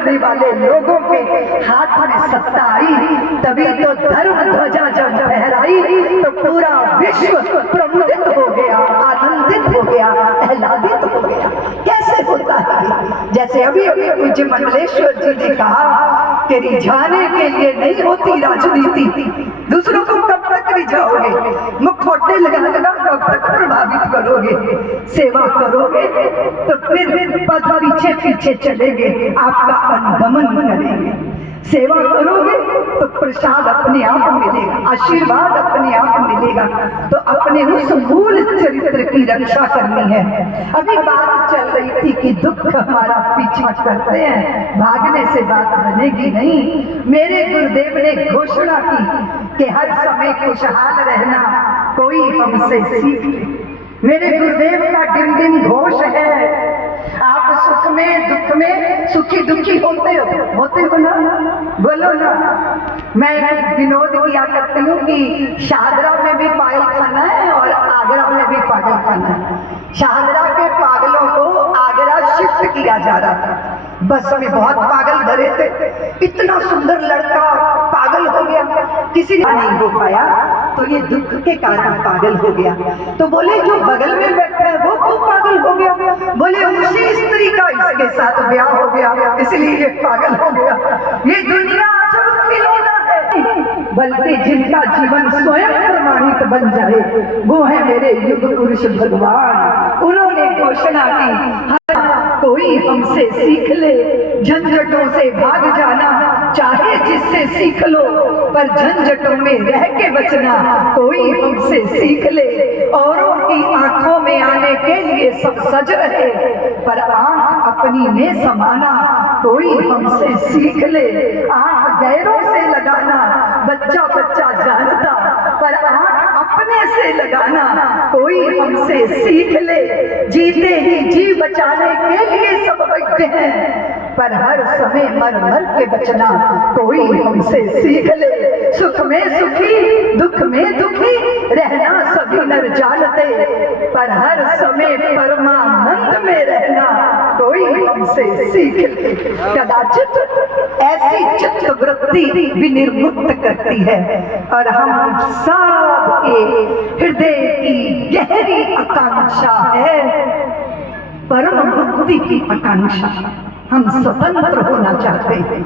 करने वाले लोगों के हाथ में सत्ता आई, तभी तो धर्म ध्वजा जब फहराई तो पूरा विश्व प्रमुदित हो गया, आनंदित हो गया, आह्लादित हो गया। कैसे होता है? जैसे अभी अभी पूज्य मंडलेश्वर जी ने कहा कि रिझाने के लिए नहीं होती राजनीति, दूसरों को कब तक रिझाओगे, मुखौटे लगा लगा कब तक प्रभावित करोगे, सेवा करोगे तो फिर पद पीछे पीछे चलेंगे, आपका अनुगमन करेंगे। सेवा करोगे तो प्रसाद अपने आप मिलेगा, आशीर्वाद अपने आप मिलेगा। तो अपने उस मूल चरित्र की रक्षा करनी है। अभी बात चल रही थी कि दुख हमारा पीछा करते हैं, भागने से बात बनेगी नहीं। मेरे गुरुदेव ने घोषणा की कि हर समय खुशहाल रहना कोई हमसे सीख ले। मेरे गुरुदेव का डिम डिम घोष है, आप सुख में दुख में सुखी दुखी होते हो ना, बोलो ना। मैं विनोद किया करती हूँ कि शाहदरा में भी पागल खाना है और आगरा में भी पागल खाना है। शाहदरा के पागलों को आगरा शिफ्ट किया जा रहा था, बस में बहुत पागल भरे थे। इतना सुंदर लड़का पागल हो गया, किसी ने नहीं हो पाया, तो ये दुख के कारण पागल हो गया। तो बोले जो बगल में बैठा है वो क्यों पागल हो गया? बोले उसी स्त्री का इसके साथ ब्याह हो गया, इसलिए ये पागल हो गया। ये दुनिया अजब खिलौना है, बल्कि जिनका जीवन स्वयं प्रमाणित बन जाए वो है मेरे युग पुरुष भगवान। उन्होंने घोषणा की कोई हमसे सीख ले, झंझटों से भाग जाना चाहे जिससे सीख लो, पर झंझटों में रह के बचना कोई हमसे सीख ले। औरों की आंखों में आने के लिए सब सज रहे, पर आंख अपनी में समाना कोई हमसे सीख ले। आंख गैरों से लगाना बच्चा बच्चा जानता, पर आंख अपने से लगाना कोई हमसे सीख ले। जीते ही जी बचाने के लिए सब बैठे हैं, पर हर समय मर मर के बचना कोई हमसे सीख ले। सुख में सुखी दुख में दुखी रहना सभी नर जानते, पर हर समय परमानंद में रहना कोई हमसे सीख ले। कदाचित ऐसी चित्त वृत्ति विनिर्मुक्त करती है और हम सब के हृदय की गहरी आकांक्षा है परम मुक्ति की आकांक्षा। हम स्वतंत्र होना चाहते हैं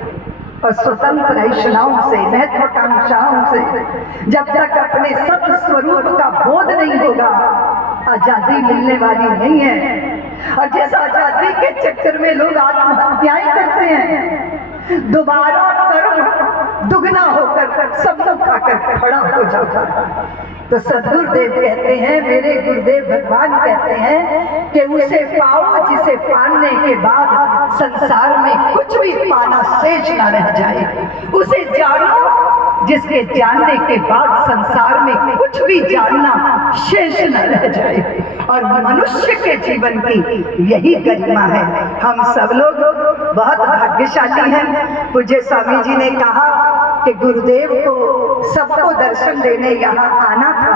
और स्वतंत्र ऐषणाओं से, महत्वाकांक्षाओं से जब तक अपने सत्य स्वरूप का बोध नहीं होगा आजादी मिलने वाली नहीं है। और जैसा आजादी के चक्कर में लोग आत्महत्याएं करते हैं, दोबारा कर्म दुगना होकर सबको खाकर खड़ा हो जाता है। तो सदगुरुदेव कहते हैं, मेरे गुरुदेव भगवान कहते हैं कि उसे पाओ जिसे पाने के बाद संसार में कुछ भी पाना शेष न रह जाए। उसे जानो जिसके जानने के बाद संसार में कुछ भी जानना शेष न रह जाए। और मनुष्य के जीवन की यही गरिमा है। हम सब लोग बहुत भाग्यशाली हैं। पूज्य स्वामी जी ने कहा कि गुरुदेव को सबको दर्शन देने यहाँ आना था।